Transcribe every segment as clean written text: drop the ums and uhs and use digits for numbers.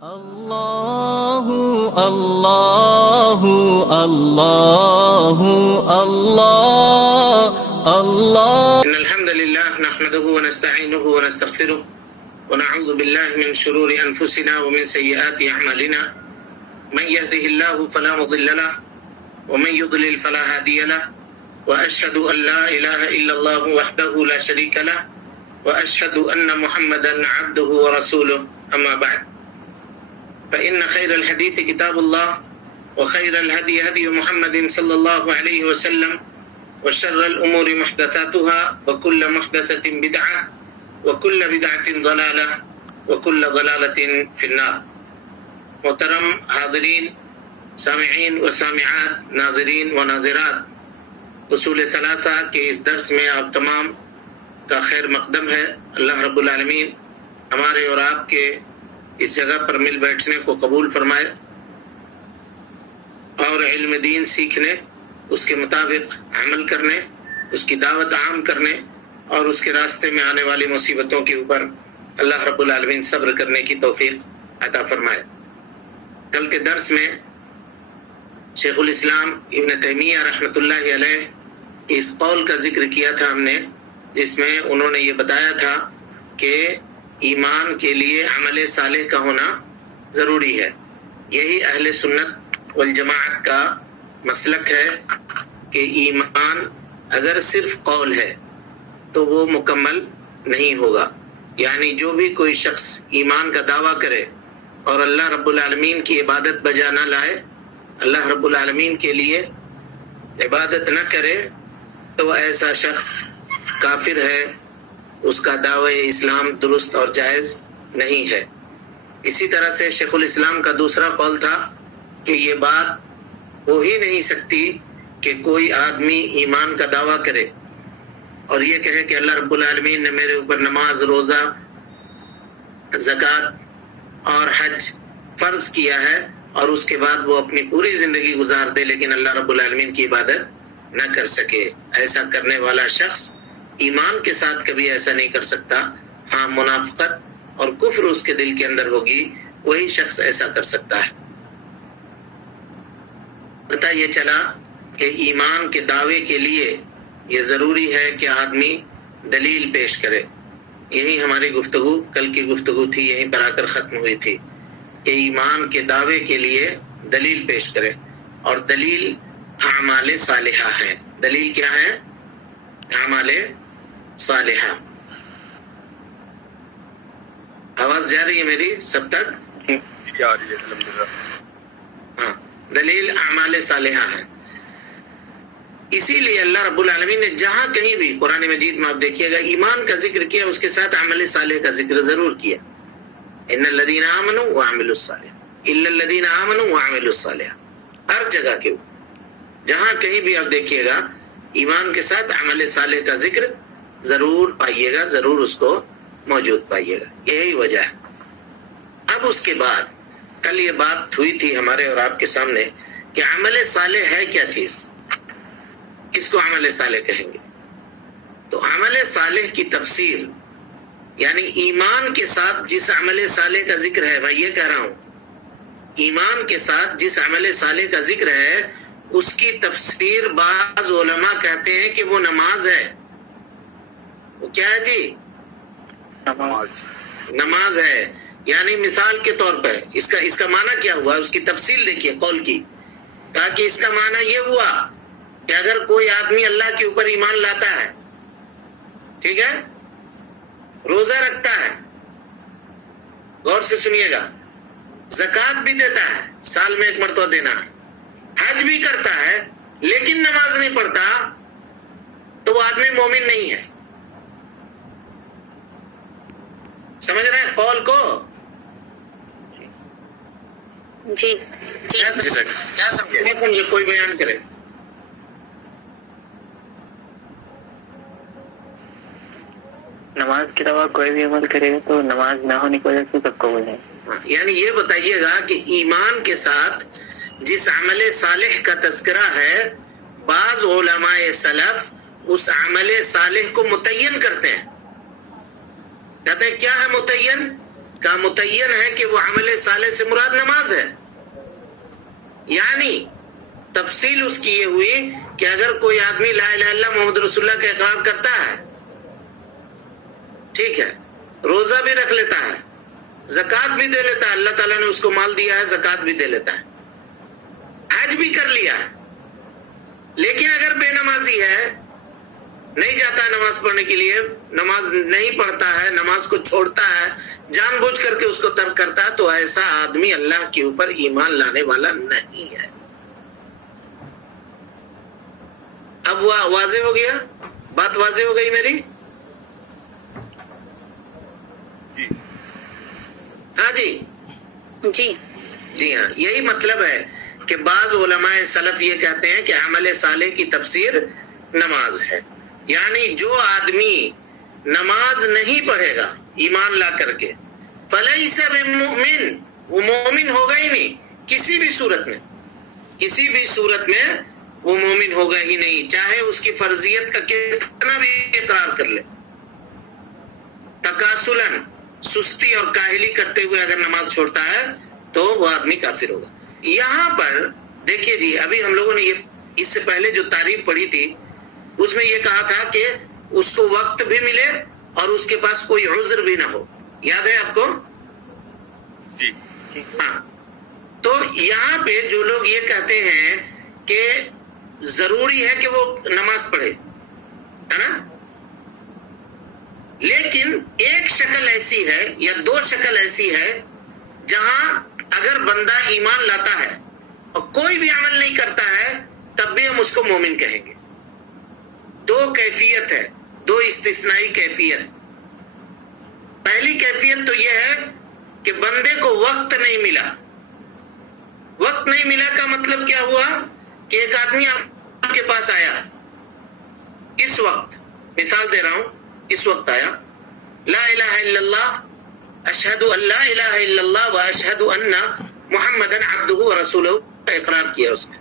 الله الله الله الله الله. إن الحمد لله نحمده ونستعينه ونستغفره ونعوذ بالله من شرور أنفسنا ومن سيئات أعمالنا. من يهده الله فلا مضل له ومن يضلل فلا هادي له وأشهد أن لا إله إلا الله وحده لا شريك له وأشهد أن محمدا عبده ورسوله. أما بعد، فإن خير الحديث كتاب الله وخير الهدي هدي محمد صلى الله عليه وسلم وشر الأمور محدثاتها وكل محدثة بدعة وكل بدعة ضلالة وكل ضلالة في النار. محترم حاضرین، سامعین و سامعات، ناظرین و ناظرات، اصول ثلاثہ کے اس درس میں آپ تمام کا خیر مقدم ہے. اللہ رب العالمین ہمارے اور آپ کے اس جگہ پر مل بیٹھنے کو قبول فرمائے اور علم دین سیکھنے، اس کے مطابق عمل کرنے، اس کی دعوت عام کرنے اور اس کے راستے میں آنے والی مصیبتوں کے اوپر اللہ رب العالمین صبر کرنے کی توفیق عطا فرمائے. کل کے درس میں شیخ الاسلام ابن تیمیہ رحمۃ اللہ علیہ کی اس قول کا ذکر کیا تھا ہم نے، جس میں انہوں نے یہ بتایا تھا کہ ایمان کے لیے عمل صالح کا ہونا ضروری ہے. یہی اہل سنت والجماعت کا مسلک ہے کہ ایمان اگر صرف قول ہے تو وہ مکمل نہیں ہوگا. یعنی جو بھی کوئی شخص ایمان کا دعویٰ کرے اور اللہ رب العالمین کی عبادت بجا نہ لائے، اللہ رب العالمین کے لیے عبادت نہ کرے، تو ایسا شخص کافر ہے، اس کا دعوی اسلام درست اور جائز نہیں ہے. اسی طرح سے شیخ الاسلام کا دوسرا قول تھا کہ یہ بات ہو ہی نہیں سکتی کہ کوئی آدمی ایمان کا دعویٰ کرے اور یہ کہے کہ اللہ رب العالمین نے میرے اوپر نماز، روزہ، زکوٰۃ اور حج فرض کیا ہے اور اس کے بعد وہ اپنی پوری زندگی گزار دے لیکن اللہ رب العالمین کی عبادت نہ کر سکے. ایسا کرنے والا شخص ایمان کے ساتھ کبھی ایسا نہیں کر سکتا. ہاں، منافقت اور کفر اس کے دل کے اندر ہوگی، وہی شخص ایسا کر سکتا ہے. پتہ یہ چلا کہ ایمان کے دعوے کے لیے یہ ضروری ہے کہ آدمی دلیل پیش کرے. یہی ہماری گفتگو، کل کی گفتگو تھی، یہیں پر آ کر ختم ہوئی تھی کہ ایمان کے دعوے کے لیے دلیل پیش کرے، اور دلیل اعمال صالحہ ہے. دلیل کیا ہے؟ اعمال صالحہ. آواز جا رہی ہے میری سب تک؟ جا رہی ہے الحمدللہ. ہاں، دلیل اعمال صالحہ ہے. اسی لیے اللہ رب العالمین نے جہاں کہیں بھی قرآن مجید میں آپ دیکھیے گا ایمان کا ذکر کیا، اس کے ساتھ عمل صالح کا ذکر ضرور کیا. ان الذین آمنوا وعملوا الصالحات الا الذین آمنوا وعملوا الصالحات. ہر جگہ کے جہاں کہیں بھی آپ دیکھیے گا ایمان کے ساتھ عمل صالح کا ذکر ضرور پائیے گا، ضرور اس کو موجود پائیے گا. یہی وجہ ہے. اب اس کے بعد کل یہ بات ہوئی تھی ہمارے اور آپ کے سامنے کہ عمل صالح ہے کیا چیز، کس کو عمل صالح کہیں گے. تو عمل صالح کی تفسیر یعنی ایمان کے ساتھ جس عمل صالح کا ذکر ہے، میں یہ کہہ رہا ہوں ایمان کے ساتھ جس عمل صالح کا ذکر ہے اس کی تفسیر بعض علماء کہتے ہیں کہ وہ نماز ہے. وہ کیا ہے جی؟ نماز ہے. یعنی مثال کے طور پر اس کا معنی کیا ہوا، اس کی تفصیل دیکھیے قول کی. کہا کہ اس کا معنی یہ ہوا کہ اگر کوئی آدمی اللہ کے اوپر ایمان لاتا ہے، ٹھیک ہے، روزہ رکھتا ہے، غور سے سنیے گا، زکوٰۃ بھی دیتا ہے، سال میں 1 مرتبہ دینا ہے، حج بھی کرتا ہے، لیکن نماز نہیں پڑھتا، تو وہ آدمی مومن نہیں ہے. سمجھ رہے ہیں قول کو؟ جی کیا سمجھے؟ کوئی بیان کرے. نماز کے علاوہ کوئی بھی عمل کرے گا تو نماز نہ ہونے کی وجہ سے سب کو بولے. یعنی یہ بتائیے گا کہ ایمان کے ساتھ جس عمل صالح کا تذکرہ ہے، بعض علماء سلف اس عمل صالح کو متعین کرتے ہیں. کہتے ہیں کیا ہے متعین؟ کا متعین ہے کہ وہ عمل صالح سے مراد نماز ہے. یعنی تفصیل اس کی یہ ہوئی کہ اگر کوئی آدمی لا الہ الا اللہ محمد رسول اللہ کا اقرار کرتا ہے، ٹھیک ہے، روزہ بھی رکھ لیتا ہے، زکوٰۃ بھی دے لیتا ہے، اللہ تعالیٰ نے اس کو مال دیا ہے، زکوٰۃ بھی دے لیتا ہے، حج بھی کر لیا ہے، لیکن اگر بے نمازی ہے، نہیں جاتا ہے نماز پڑھنے کے لیے، نماز نہیں پڑھتا ہے، نماز کو چھوڑتا ہے، جان بوجھ کر کے اس کو ترک کرتا ہے، تو ایسا آدمی اللہ کے اوپر ایمان لانے والا نہیں ہے. اب واضح ہو گیا؟ بات واضح ہو گئی میری؟ جی ہاں جی جی ہاں، یہی مطلب ہے کہ بعض علماء سلف یہ کہتے ہیں کہ عمل صالح کی تفسیر نماز ہے. یعنی جو آدمی نماز نہیں پڑھے گا ایمان لا کر کے، فلیس بمؤمن، وہ مومن ہوگا ہی نہیں کسی بھی صورت میں، کسی بھی صورت میں وہ مومن ہوگا ہی نہیں، چاہے اس کی فرضیت کا کتنا بھی اقرار کر لے. تکاسلاً، سستی اور کاہلی کرتے ہوئے اگر نماز چھوڑتا ہے تو وہ آدمی کافر ہوگا. یہاں پر دیکھیے جی، ابھی ہم لوگوں نے یہ اس سے پہلے جو تعریف پڑھی تھی اس میں یہ کہا تھا کہ اس کو وقت بھی ملے اور اس کے پاس کوئی عذر بھی نہ ہو. یاد ہے آپ کو؟ جی ہاں. تو یہاں پہ جو لوگ یہ کہتے ہیں کہ ضروری ہے کہ وہ نماز پڑھے، ہے نا، لیکن ایک شکل ایسی ہے یا دو شکل ایسی ہے جہاں اگر بندہ ایمان لاتا ہے اور کوئی بھی عمل نہیں کرتا ہے تب بھی ہم اس کو مومن کہیں گے. دو کیفیت ہے، دو استثنائی کیفیت. پہلی کیفیت تو یہ ہے کہ بندے کو وقت نہیں ملا. وقت نہیں ملا کا مطلب کیا ہوا کہ ایک آدمی آپ کے پاس آیا اس وقت، مثال دے رہا ہوں، اس وقت آیا، لا الہ الا اللہ اشہد ان لا الہ الا اللہ و اشہد ان محمدن عبدہ و رسولہ کا اقرار کیا اس نے.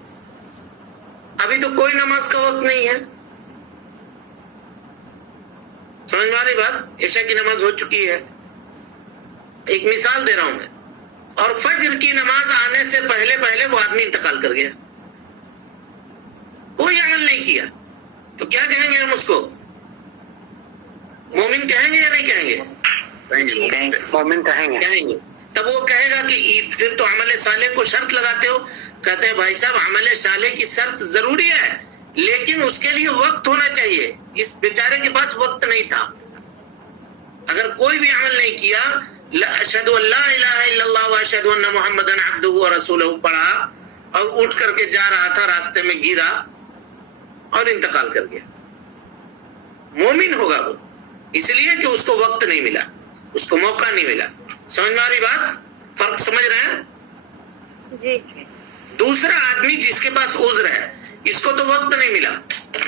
ابھی تو کوئی نماز کا وقت نہیں ہے. سمجھ میں آ رہی بات؟ عشاء کی نماز ہو چکی ہے. ایک مثال دے رہا ہوں میں، اور فجر کی نماز آنے سے پہلے پہلے وہ آدمی انتقال کر گیا، کوئی عمل نہیں کیا، تو کیا کہیں گے ہم اس کو؟ مومن کہیں گے یا نہیں کہیں گے؟ مومن کہیں گے. کہیں گے. تب وہ کہے گا کہ پھر تو عمل صالح کو شرط لگاتے ہو. کہتے ہیں بھائی صاحب عمل صالح کی شرط ضروری ہے لیکن اس کے لیے وقت ہونا چاہیے. اس بیچارے کے پاس وقت نہیں تھا. اگر کوئی بھی عمل نہیں کیا، اشہد ان لا الہ الا اللہ و اشہد ان محمدن عبدہ و رسولہ پڑھا اور اٹھ کر کے جا رہا تھا، راستے میں گرا اور انتقال کر گیا، مومن ہوگا وہ، اس لیے کہ اس کو وقت نہیں ملا، اس کو موقع نہیں ملا. سمجھ میں آ رہی بات؟ فرق سمجھ رہے ہیں جی. دوسرا آدمی جس کے پاس عذر ہے، اس کو تو وقت نہیں ملا.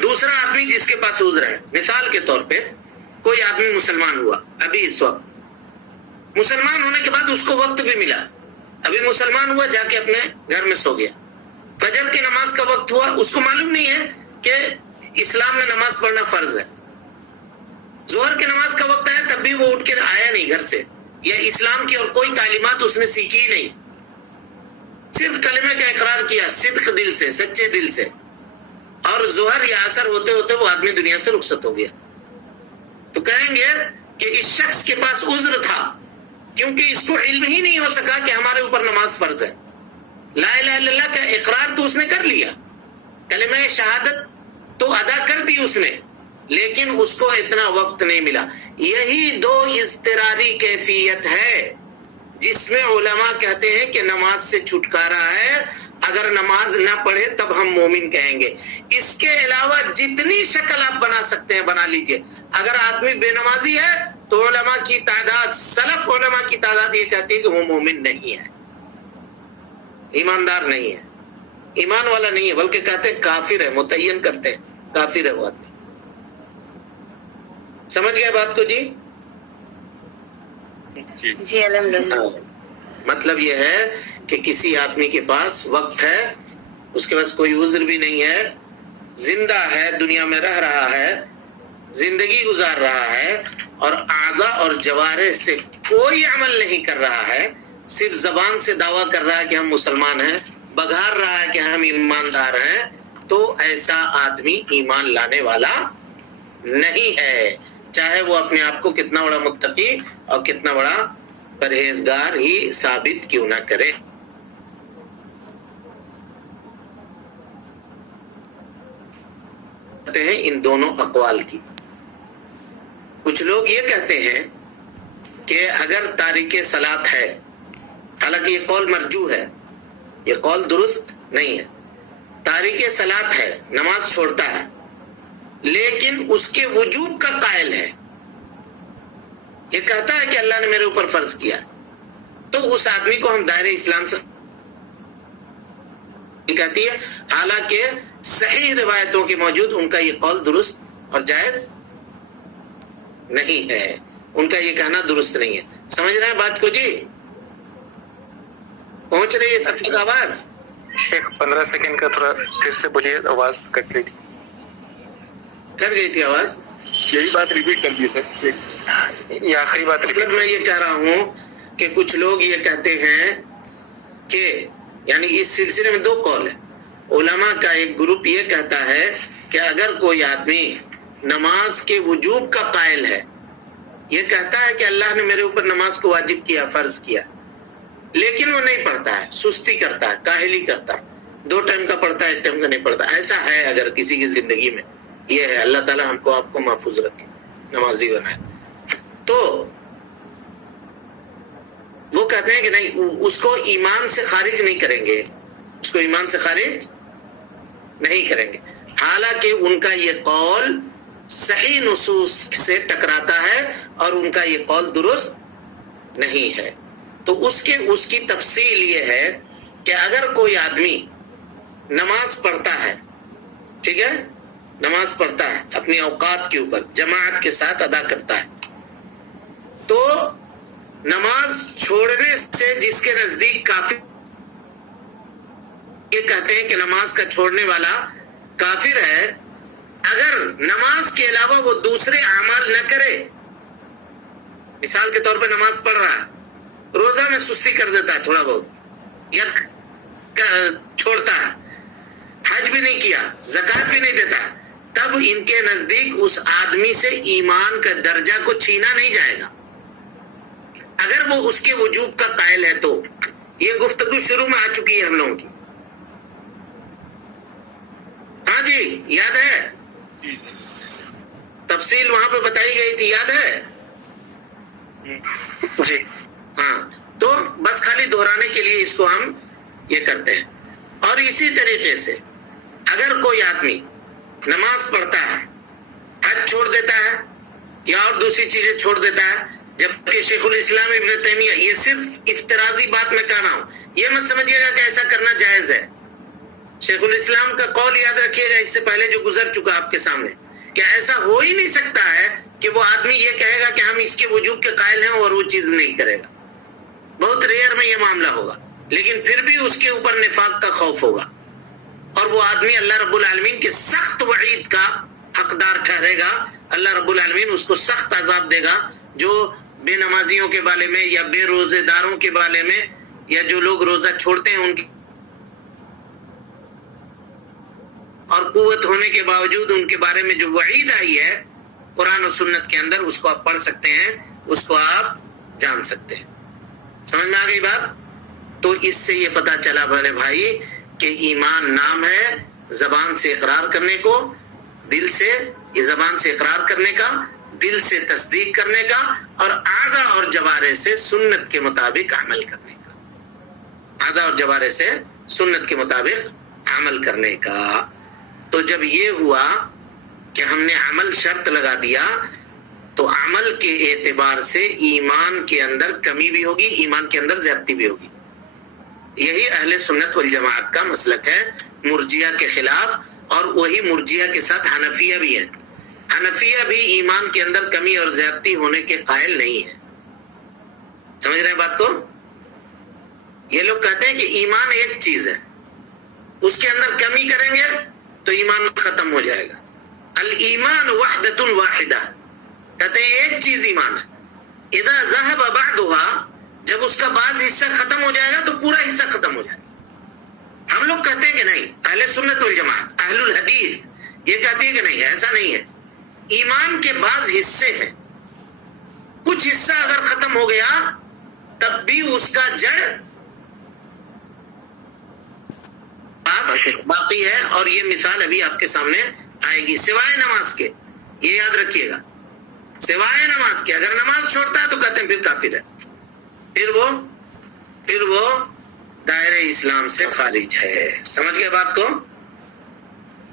دوسرا آدمی جس کے پاس عذر ہے، مثال کے طور پہ کوئی آدمی مسلمان ہوا ابھی اس وقت، مسلمان ہونے کے بعد اس کو وقت بھی ملا، ابھی مسلمان ہوا، جا کے اپنے گھر میں سو گیا. فجر کی نماز کا وقت ہوا، اس کو معلوم نہیں ہے کہ اسلام میں نماز پڑھنا فرض ہے. ظہر کی نماز کا وقت آیا تب بھی وہ اٹھ کے آیا نہیں گھر سے، یا اسلام کی اور کوئی تعلیمات اس نے سیکھی ہی نہیں، صرف کلمے کا اقرار کیا صدق دل سے، سچے دل سے، اور ظہر یا عصر ہوتے ہوتے وہ آدمی دنیا سے رخصت ہو گیا. تو کہیں گے کہ اس شخص کے پاس عذر تھا کیونکہ اس کو علم ہی نہیں ہو سکا کہ ہمارے اوپر نماز فرض ہے. لا الہ الا اللہ کا اقرار تو اس نے کر لیا، کلمہ شہادت تو ادا کر دی اس نے، لیکن اس کو اتنا وقت نہیں ملا. یہی دو اضطراری کیفیت ہے جس میں علماء کہتے ہیں کہ نماز سے چھٹکارا ہے. اگر نماز نہ پڑھے تب ہم مومن کہیں گے. اس کے علاوہ جتنی شکل آپ بنا سکتے ہیں بنا لیجئے. اگر آدمی بے نمازی ہے تو علماء کی تعداد، سلف علماء کی تعداد یہ کہتی ہے کہ وہ مومن نہیں ہے، ایماندار نہیں ہے، ایمان والا نہیں ہے، بلکہ کہتے ہیں کافر ہے، متعین کرتے ہیں کافر ہے وہ آدمی. سمجھ گئے بات کو جی؟ جی الحمدللہ. مطلب یہ ہے کہ کسی آدمی کے پاس وقت ہے، اس کے پاس کوئی عذر بھی نہیں ہے، زندہ ہے، دنیا میں رہ رہا ہے، زندگی گزار رہا ہے، اور اعضاء اور جوارح سے کوئی عمل نہیں کر رہا ہے، صرف زبان سے دعویٰ کر رہا ہے کہ ہم مسلمان ہیں، بگھار رہا ہے کہ ہم ایماندار ہیں، تو ایسا آدمی ایمان لانے والا نہیں ہے، چاہے وہ اپنے آپ کو کتنا بڑا متقی اور کتنا بڑا پرہیزگار ہی ثابت کیوں نہ کرے۔ کہتے ہیں ان دونوں اقوال کی، کچھ لوگ یہ کہتے ہیں کہ اگر تارک صلاۃ ہے، حالانکہ یہ قول مرجوح ہے، یہ قول درست نہیں ہے، تارک صلاۃ ہے، نماز چھوڑتا ہے لیکن اس کے وجوب کا قائل ہے، یہ کہتا ہے کہ اللہ نے میرے اوپر فرض کیا، تو اس آدمی کو ہم دائرہ اسلام سے کہتی ہے، حالانکہ صحیح روایتوں کے موجود ان کا یہ قول درست اور جائز نہیں ہے، ان کا یہ کہنا درست نہیں ہے۔ سمجھ رہے ہیں بات کو جی؟ پہنچ رہی ہے سب تک آواز؟ شیخ 15 سیکنڈ کا تھوڑا پھر سے بولیے، آواز کٹ گئی تھی۔ کر گئی تھی آواز؟ یہی بات ریپیٹ کر دیے سر، یہ آخری بات مطلب میں یہ کہہ رہا ہوں کہ کچھ لوگ یہ کہتے ہیں کہ یعنی اس سلسلے میں دو قول ہے، علماء کا ایک گروپ یہ کہتا ہے کہ اگر کوئی آدمی نماز کے وجوب کا قائل ہے، یہ کہتا ہے کہ اللہ نے میرے اوپر نماز کو واجب کیا، فرض کیا، لیکن وہ نہیں پڑھتا ہے، سستی کرتا ہے، کاہلی کرتا ہے، 2 ٹائم کا پڑھتا ہے، 1 ٹائم کا نہیں پڑھتا، ایسا ہے اگر کسی کی زندگی میں، یہ ہے، اللہ تعالیٰ ہم کو آپ کو محفوظ رکھے، نمازی بنائے، تو وہ کہتے ہیں کہ نہیں، اس کو ایمان سے خارج نہیں کریں گے، اس کو ایمان سے خارج نہیں کریں گے، حالانکہ ان کا یہ قول صحیح نصوص سے ٹکراتا ہے اور ان کا یہ قول درست نہیں ہے۔ تو اس کی تفصیل یہ ہے کہ اگر کوئی آدمی نماز پڑھتا ہے، ٹھیک ہے، نماز پڑھتا ہے اپنی اوقات کے اوپر، جماعت کے ساتھ ادا کرتا ہے، تو نماز چھوڑنے سے جس کے نزدیک کافر، یہ کہتے ہیں کہ نماز کا چھوڑنے والا کافر ہے اگر نماز کے علاوہ وہ دوسرے اعمال نہ کرے۔ مثال کے طور پر نماز پڑھ رہا ہے، روزہ میں سستی کر دیتا ہے تھوڑا بہت، یا چھوڑتا ہے، حج بھی نہیں کیا، زکوٰۃ بھی نہیں دیتا، تب ان کے نزدیک اس آدمی سے ایمان کا درجہ کو چھینا نہیں جائے گا، اگر وہ اس کے وجوب کا قائل ہے تو۔ یہ گفتگو شروع میں آ چکی ہے ہم لوگوں کی، ہاں جی، یاد ہے؟ تفصیل وہاں پہ بتائی گئی تھی، یاد ہے؟ جی ہاں، تو بس خالی دہرانے کے لیے اس کو ہم یہ کرتے ہیں۔ اور اسی طریقے سے اگر کوئی آدمی نماز پڑھتا ہے، حج چھوڑ دیتا ہے یا اور دوسری چیزیں چھوڑ دیتا ہے، جبکہ شیخ الاسلام ابن تیمیہ، یہ صرف افتراضی بات میں کہہ رہا ہوں، یہ مت سمجھیے گا کہ ایسا کرنا جائز ہے، شیخ الاسلام کا قول یاد رکھیے گا، اس سے پہلے جو گزر چکا آپ کے سامنے، کہ ایسا ہو ہی نہیں سکتا ہے کہ وہ آدمی یہ کہے گا کہ ہم اس کے وجوب کے قائل ہیں اور وہ چیز نہیں کرے گا، بہت ریئر میں یہ معاملہ ہوگا، لیکن پھر بھی اس کے اوپر نفاق کا خوف ہوگا، اور وہ آدمی اللہ رب العالمین کے سخت وعید کا حقدار ٹھہرے گا، اللہ رب العالمین اس کو سخت عذاب دے گا، جو بے نمازیوں کے بارے میں یا بے روزے داروں کے بارے میں یا جو لوگ روزہ چھوڑتے ہیں ان کی، اور قوت ہونے کے باوجود ان کے بارے میں جو وعید آئی ہے قرآن و سنت کے اندر، اس کو آپ پڑھ سکتے ہیں، اس کو آپ جان سکتے ہیں۔ سمجھ میں آ گئی بات؟ تو اس سے یہ پتا چلا میرے بھائی کہ ایمان نام ہے زبان سے اقرار کرنے کو، دل سے، یہ زبان سے اقرار کرنے کا، دل سے تصدیق کرنے کا، اور اعضاء اور جوارح سے سنت کے مطابق عمل کرنے کا، اعضاء اور جوارح سے سنت کے مطابق عمل کرنے کا۔ تو جب یہ ہوا کہ ہم نے عمل شرط لگا دیا، تو عمل کے اعتبار سے ایمان کے اندر کمی بھی ہوگی، ایمان کے اندر زیادتی بھی ہوگی۔ یہی اہل سنت والجماعت کا مسلک ہے مرجیہ کے خلاف، اور وہی مرجیہ کے ساتھ حنفیہ بھی ہے۔ حنفیہ بھی ایمان کے اندر کمی اور زیادتی ہونے کے قائل نہیں ہے۔ سمجھ رہے ہیں بات کو؟ یہ لوگ کہتے ہیں کہ ایمان ایک چیز ہے، اس کے اندر کمی کریں گے تو ایمان ختم ہو جائے گا۔ الایمان وحدۃ واحدہ، کہتے ہیں ایک چیز ایمان ہے، اذا ذهب بعضها، جب اس کا بعض حصہ ختم ہو جائے گا تو پورا حصہ ختم ہو جائے گا۔ ہم لوگ کہتے ہیں کہ نہیں، اہل سنت والجماعت، اہل الحدیث یہ کہتی ہے کہ نہیں، ایسا نہیں ہے۔ ایمان کے بعض حصے ہیں، کچھ حصہ اگر ختم ہو گیا تب بھی اس کا جڑ باقی ہے، اور یہ مثال ابھی آپ کے سامنے آئے گی، سوائے نماز کے۔ یہ یاد رکھیے گا، سوائے نماز کے۔ اگر نماز چھوڑتا ہے تو کہتے ہیں پھر کافر ہے، پھر وہ دائرہ اسلام سے خارج ہے۔ سمجھ گئے بات کو؟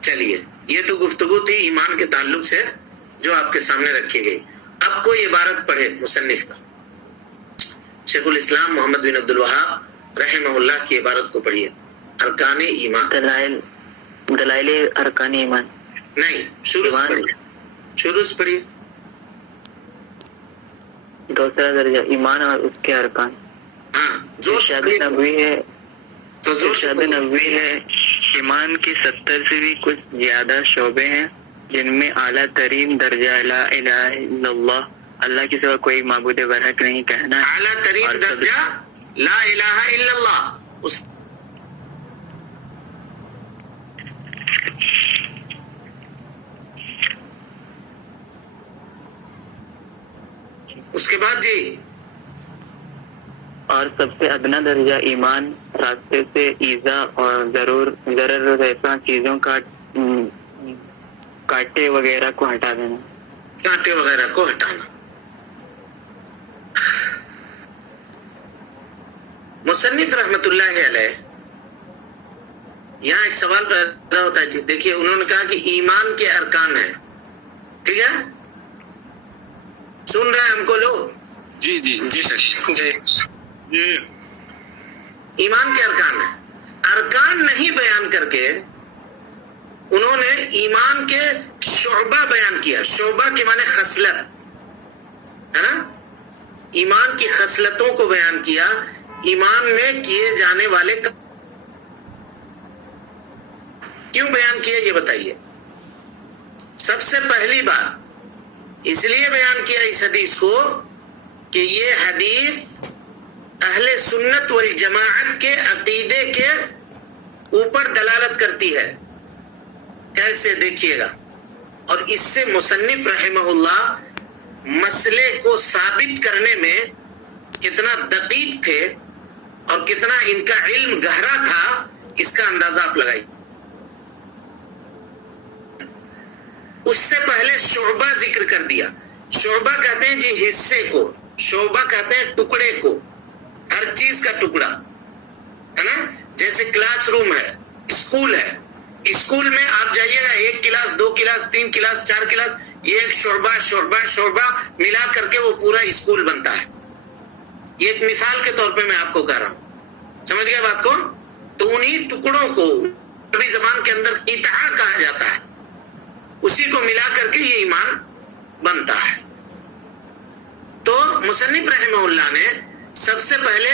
چلیے، یہ تو گفتگو تھی ایمان کے تعلق سے جو آپ کے سامنے رکھی گئی۔ اب کوئی عبارت پڑھے مصنف کا، شیخ الاسلام محمد بن عبد الوہاب رحمہ اللہ کی عبارت کو پڑھیے، ارکان ایمان۔ دلائل ارکان ایمان نہیں، شروع سے پڑھیے۔ دوسرا درجہ ایمان اور اس کے ارکان۔ ہاں، زور سے ارشاد نبوی ہے، تو زور سے ارشاد نبوی ہے ایمان کے 70 سے بھی کچھ زیادہ شعبے ہیں جن میں اعلیٰ ترین درجہ لا الہ الا اللہ، اللہ کے سوا کوئی معبود برحق نہیں کہنا، اعلیٰ ترین درجہ لا الہ الا اللہ۔ اس کے بعد جی، اور سب سے ادنا درجہ ایمان راستے سے ایذا اور ضرر رساں چیزوں کا کانٹے وغیرہ کو ہٹا دینا۔ کانٹے وغیرہ کو ہٹانا۔ مصنف رحمت اللہ علیہ یہاں ایک سوال پیدا ہوتا ہے جی، دیکھیے انہوں نے کہا کہ ایمان کے ارکان ہیں، ٹھیک ہے؟ سن رہے ہیں ہم کو لوگ؟ جی جی جی سر جی ایمان کے ارکان ہیں، ارکان نہیں بیان کر کے انہوں نے ایمان کے شعبہ بیان کیا۔ شعبہ کے معنی خصلت ہے نا، ایمان کی خصلتوں کو بیان کیا، ایمان میں کیے جانے والے کیوں بیان کیا یہ بتائیے۔ سب سے پہلی بات اس لیے بیان کیا اس حدیث کو کہ یہ حدیث اہل سنت والجماعت کے عقیدے کے اوپر دلالت کرتی ہے۔ کیسے؟ دیکھیے گا، اور اس سے مصنف رحمہ اللہ مسئلے کو ثابت کرنے میں کتنا دقیق تھے اور کتنا ان کا علم گہرا تھا، اس کا اندازہ آپ لگائیے۔ اس سے پہلے شعبہ ذکر کر دیا۔ شعبہ کہتے ہیں جی حصے کو، شعبہ کہتے ہیں ٹکڑے کو، ہر چیز کا ٹکڑا ہے نا۔ جیسے کلاس روم ہے، اسکول ہے، اسکول میں آپ جائیے گا، 1 کلاس 2 کلاس 3 کلاس 4 کلاس، یہ ایک شعبہ ملا کر کے وہ پورا اسکول بنتا ہے۔ یہ ایک مثال کے طور پہ میں آپ کو کہہ رہا ہوں، سمجھ گئے بات کو؟ تو انہی ٹکڑوں کو عربی زبان کے اندر قطعہ کہا جاتا ہے، اسی کو ملا کر کے یہ ایمان بنتا ہے۔ تو مصنف رحمہ اللہ نے سب سے پہلے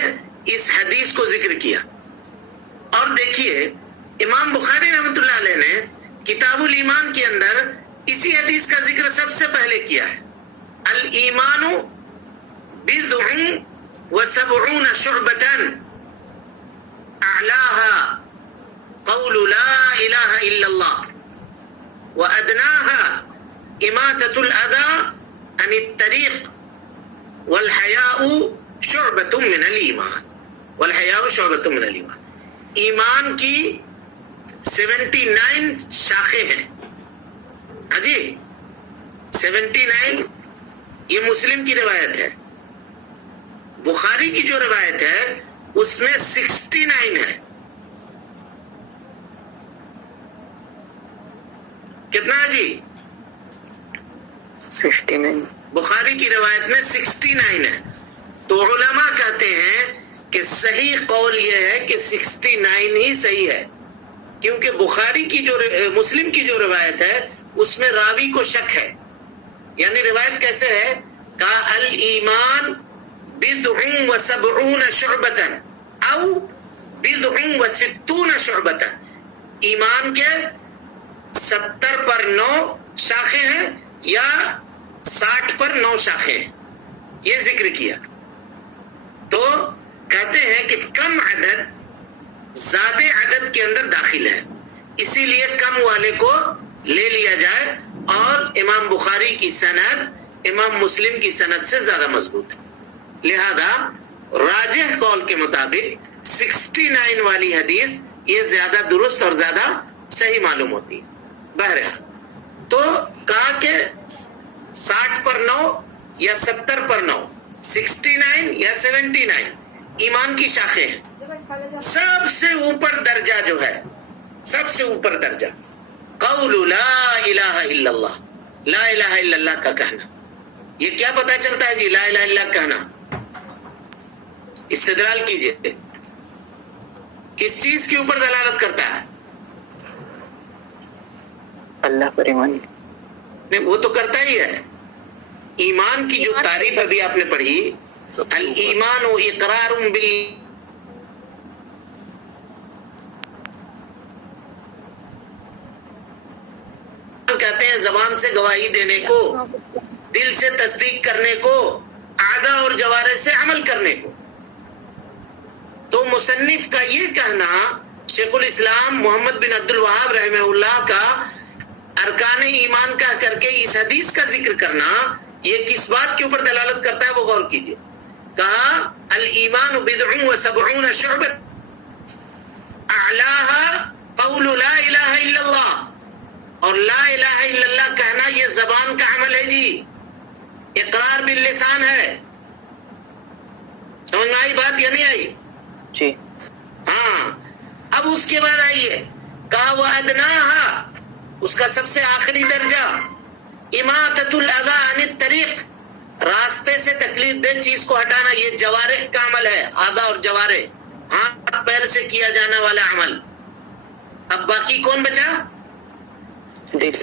اس حدیث کو ذکر کیا، اور دیکھیے امام بخاری رحمۃ اللہ علیہ نے کتاب الایمان کے اندر اسی حدیث کا ذکر سب سے پہلے کیا ہے۔ الایمان بضع و70 شعبۃ اعلاها قول لا الہ الا اللہ وادناها اماطة الاذى عن الطریق والحیاء شعبۃ من الایمان، والحیاء شعبۃ من الایمان۔ ایمان کی 79 شاخیں ہیں، ہاں جی 79۔ یہ مسلم کی روایت ہے، بخاری کی جو روایت ہے اس میں 69 ہے۔ کتنا ہے جی؟ 69۔ بخاری کی روایت میں 69 ہے۔ تو علماء کہتے ہیں کہ صحیح قول یہ ہے کہ 69 ہی صحیح ہے، کیونکہ بخاری کی جو مسلم کی جو روایت ہے اس میں راوی کو شک ہے۔ یعنی روایت کیسے ہے؟ کہا الایمان بضع و70 شعبۃ او بضع و60 شعبۃ، ایمان کے 70 پر 9 شاخیں ہیں یا 60 پر 9 شاخیں ہیں۔ یہ ذکر کیا. تو کہتے ہیں کہ کم عدد زیادہ عدد کے اندر داخل ہے، اسی لیے کم والے کو لے لیا جائے، اور امام بخاری کی سند امام مسلم کی سند سے زیادہ مضبوط ہے. لہذا راجح قول کے مطابق 69 والی حدیث یہ زیادہ درست اور زیادہ صحیح معلوم ہوتی ہے. بہرحال تو کہا کہ 60 پر 9 یا 70 پر 9، 69 یا 79 ایمان کی شاخیں ہیں. سب سے اوپر درجہ جو ہے، سب سے اوپر درجہ قول لا الہ الا اللہ، لا الہ الا اللہ کا کہنا. یہ کیا پتہ چلتا ہے جی؟ لا الہ الا اللہ کہنا، استدلال کیجئے، کس چیز کے اوپر دلالت کرتا ہے؟ اللہ پر ایمان. نہیں، وہ تو کرتا ہی ہے. ایمان کی جو تعریف ابھی آپ نے پڑھی، الایمان اقرار بال، کہتے ہیں زبان سے گواہی دینے کو، دل سے تصدیق کرنے کو، اعضاء اور جوارح سے عمل کرنے کو. تو مصنف کا یہ کہنا، شیخ الاسلام محمد بن عبد الوہاب رحمہ اللہ کا ارکان ایمان کہہ کر کے اس حدیث کا ذکر کرنا، یہ کس بات کے اوپر دلالت کرتا ہے وہ غور کیجئے. کہا الایمان بضع و 70 شعبۃ اعلاها قول لا الہ الا اللہ. اور لا الہ الا اللہ کہنا یہ زبان کا عمل ہے جی، اقرار باللسان ہے. سمجھ میں آئی بات یا نہیں آئی؟ جی ہاں. اب اس کے بعد آئیے، کہا وَأَدْنَاهَا، اس کا سب سے آخری درجہ اماطۃ الاذى عن الطریق، راستے سے تکلیف دہ چیز کو ہٹانا. یہ جوارح کا عمل ہے، اعضاء اور جوارح، ہاتھ پیر سے کیا جانا والا عمل. اب باقی کون بچا؟ دل.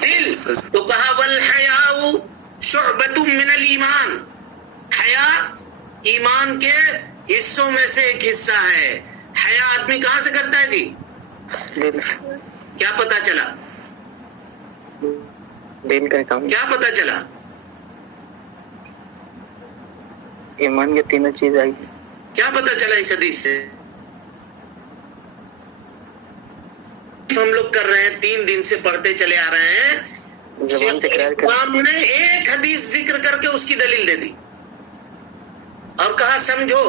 دل. تو کہا والحیاء شعبۃ من الایمان، حیا ایمان کے حصوں میں سے ایک حصہ ہے. حیا آدمی کہاں سے کرتا ہے جی؟ دل. کیا پتا چلا؟ دل کا کام. کیا پتا چلا؟ ایمان کے تینوں چیز آئی. کیا پتا چلا اس حدیث سے؟ ہم لوگ کر رہے ہیں، 3 دن سے پڑھتے چلے آ رہے ہیں. زبان سے اقرار کر، اسلام نے ایک حدیث ذکر کر کے اس کی دلیل دے دی اور کہا سمجھو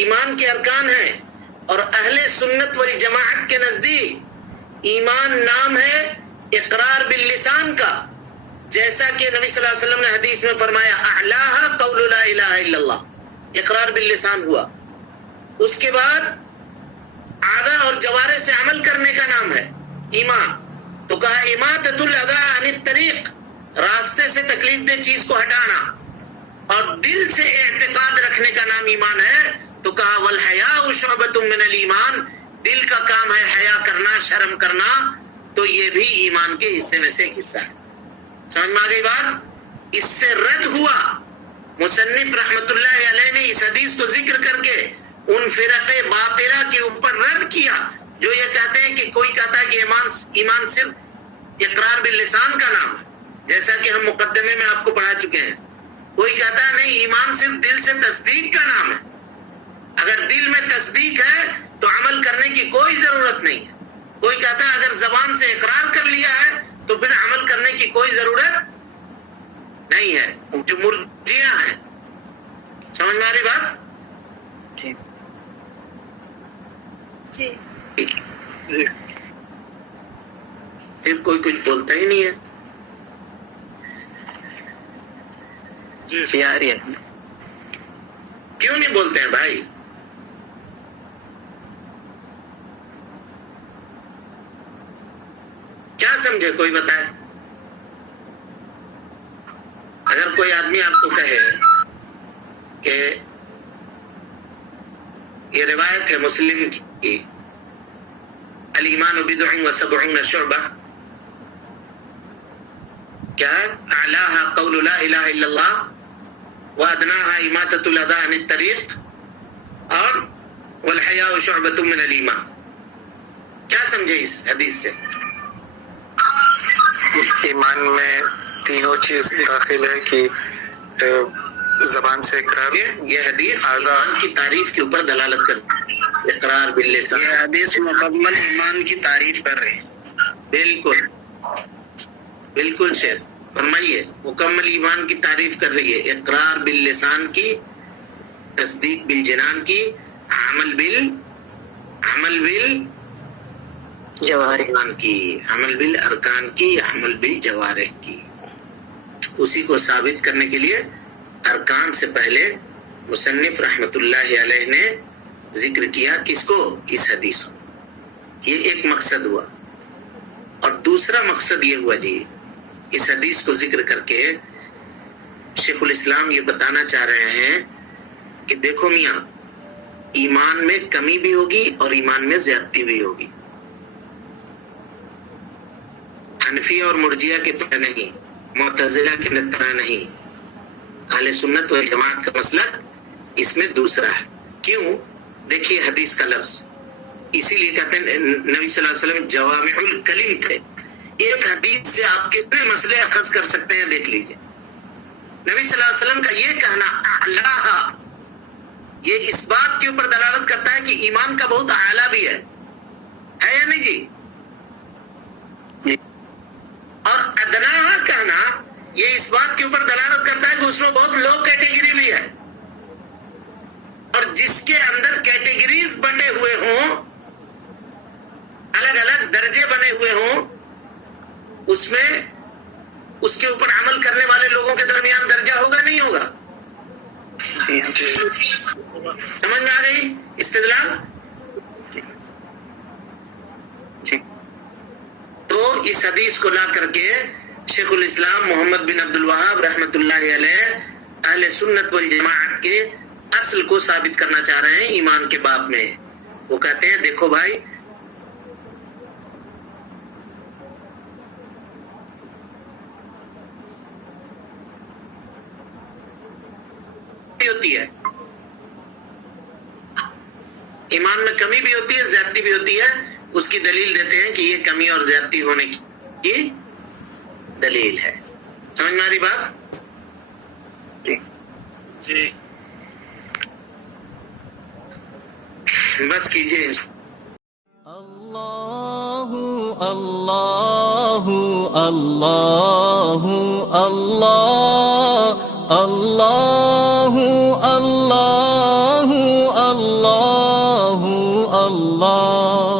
ایمان کے ارکان ہیں. اور اہل سنت والجماعت کے نزدیک ایمان نام ہے اقرار باللسان کا، جیسا کہ نبی صلی اللہ علیہ وسلم نے حدیث میں فرمایا اعلاها قول لا الہ الا اللہ، اقرار باللسان ہوا. اس کے بعد اعضاء اور جوارح سے عمل کرنے کا نام ہے ایمان. تو کہا اماطۃ الاذى عن الطریق، راستے سے تکلیف دہ چیز کو ہٹانا. اور دل سے اعتقاد رکھنے کا نام ایمان ہے. تو کہا والحیاء شعبۃ من الایمان، دل کا کام ہے حیا کرنا، شرم کرنا، تو یہ بھی ایمان کے حصے میں سے ایک حصہ ہے. سمجھ میں آ گئی بات؟ اس سے رد ہوا، مصنف رحمت اللہ علیہ نے اس حدیث کو ذکر کر کے ان فرق باطلہ کے اوپر رد کیا جو یہ کہتے ہیں کہ کوئی کہتا ہے کہ ایمان صرف اقرار باللسان کا نام ہے، جیسا کہ ہم مقدمے میں آپ کو پڑھا چکے ہیں. کوئی کہتا ہے نہیں، ایمان صرف دل سے تصدیق کا نام ہے. اگر دل میں تصدیق ہے تو عمل کرنے کی کوئی ضرورت نہیں ہے. کوئی کہتا ہے اگر زبان سے اقرار کر لیا ہے تو پھر عمل کرنے کی کوئی ضرورت نہیں ہے، جو مرجئہ ہیں. سمجھ میں آ رہی بات؟ جی پھر کوئی کچھ بولتا ہی نہیں ہے. جی آ رہی ہے. کیوں نہیں بولتے ہیں بھائی؟ کیا سمجھے؟ کوئی بتائے. اگر کوئی آدمی آپ کو کہے کہ یہ روایت ہے مسلم کی، الایمان بضع و 70 شعبہ، کیا اعلاها قول لا الہ الا اللہ وادناها اماطۃ الاذى عن الطریق اور والحیاء شعبۃ من الایمان، کیا سمجھے اس حدیث سے؟ ایمان میں تینوں چیز داخل ہے کہ زبان سے اقرار یہ حدیث ایمان کی تعریف کے اوپر دلالت کرتی ہے. اقرار باللسان، یہ حدیث مکمل ایمان کی تعریف کر رہے ہیں. بالکل بالکل شیخ فرمائیے، مکمل ایمان کی تعریف کر رہی ہے. اقرار باللسان کی، تصدیق بالجنان کی، عمل بالارکان کی، عمل بالارکان کی، عمل بالجوارح کی. اسی کو ثابت کرنے کے لیے ارکان سے پہلے مصنف رحمت اللہ علیہ نے ذکر کیا کس کو؟ اس حدیث کو. یہ ایک مقصد ہوا. اور دوسرا مقصد یہ ہوا جی، اس حدیث کو ذکر کر کے شیخ الاسلام یہ بتانا چاہ رہے ہیں کہ دیکھو میاں، ایمان میں کمی بھی ہوگی اور ایمان میں زیادتی بھی ہوگی. حنفیہ اور مرجیہ کے طرح نہیں، معتزلہ کے طرح نہیں، اہل سنت و جماعت کا مسلک اس میں دوسرا ہے. کیوں؟ دیکھیے حدیث کا لفظ، اسی لیے کہتے ہیں نبی صلی اللہ علیہ وسلم جوامع الکلم تھے. ایک حدیث سے آپ کتنے مسئلے اخذ کر سکتے ہیں دیکھ لیجئے. نبی صلی اللہ علیہ وسلم کا یہ کہنا اعلیٰ، یہ اس بات کے اوپر دلالت کرتا ہے کہ ایمان کا بہت اعلیٰ بھی ہے یا نہیں جی؟ اور ادنا کہنا یہ اس بات کے اوپر دلالت کرتا ہے کہ اس میں بہت لو کیٹیگری بھی ہے. اور جس کے اندر کیٹیگریز بنے ہوئے ہوں، الگ الگ درجے بنے ہوئے ہوں، اس میں اس کے اوپر عمل کرنے والے لوگوں کے درمیان درجہ ہوگا نہیں ہوگا؟ سمجھ میں آ گئی استدلال؟ تو اس حدیث کو لا کر کے شیخ الاسلام محمد بن عبد الوہاب رحمت اللہ علیہ اہل سنت والجماعت کے اصل کو ثابت کرنا چاہ رہے ہیں ایمان کے باب میں. وہ کہتے ہیں دیکھو بھائی، ہوتی ہے ایمان میں کمی بھی ہوتی ہے، زیادتی بھی ہوتی ہے. اس کی دلیل دیتے ہیں کہ یہ کمی اور زیادتی ہونے کی دلیل ہے. سمجھ میں آ رہی بات؟ جی بس کیجیے. اللہ اللہ اللہ اللہ اللہ اللہ اللہ اللہ